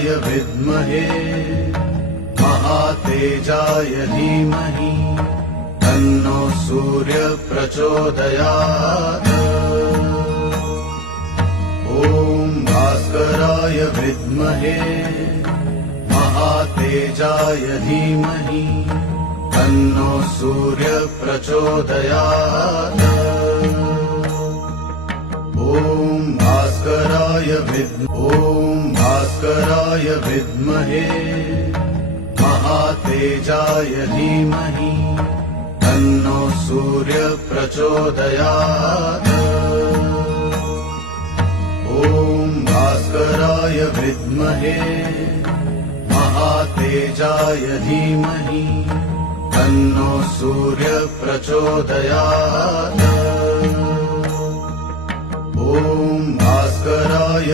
भास्कराय विद्महे महातेजाय धीमहि तन्नो सूर्य प्रचोदयात्। ॐ भास्कराय विद्महे महातेजाय धीमहि तन्नो सूर्य प्रचोदयात्। ॐ भास्कराय विद्महे महातेजाय धीमहि तन्नो सूर्य प्रचोदयात्। ॐ भास्कराय विद्महे महातेजाय धीमहि तन्नो सूर्य प्रचोदयात्। ॐ भास्कराय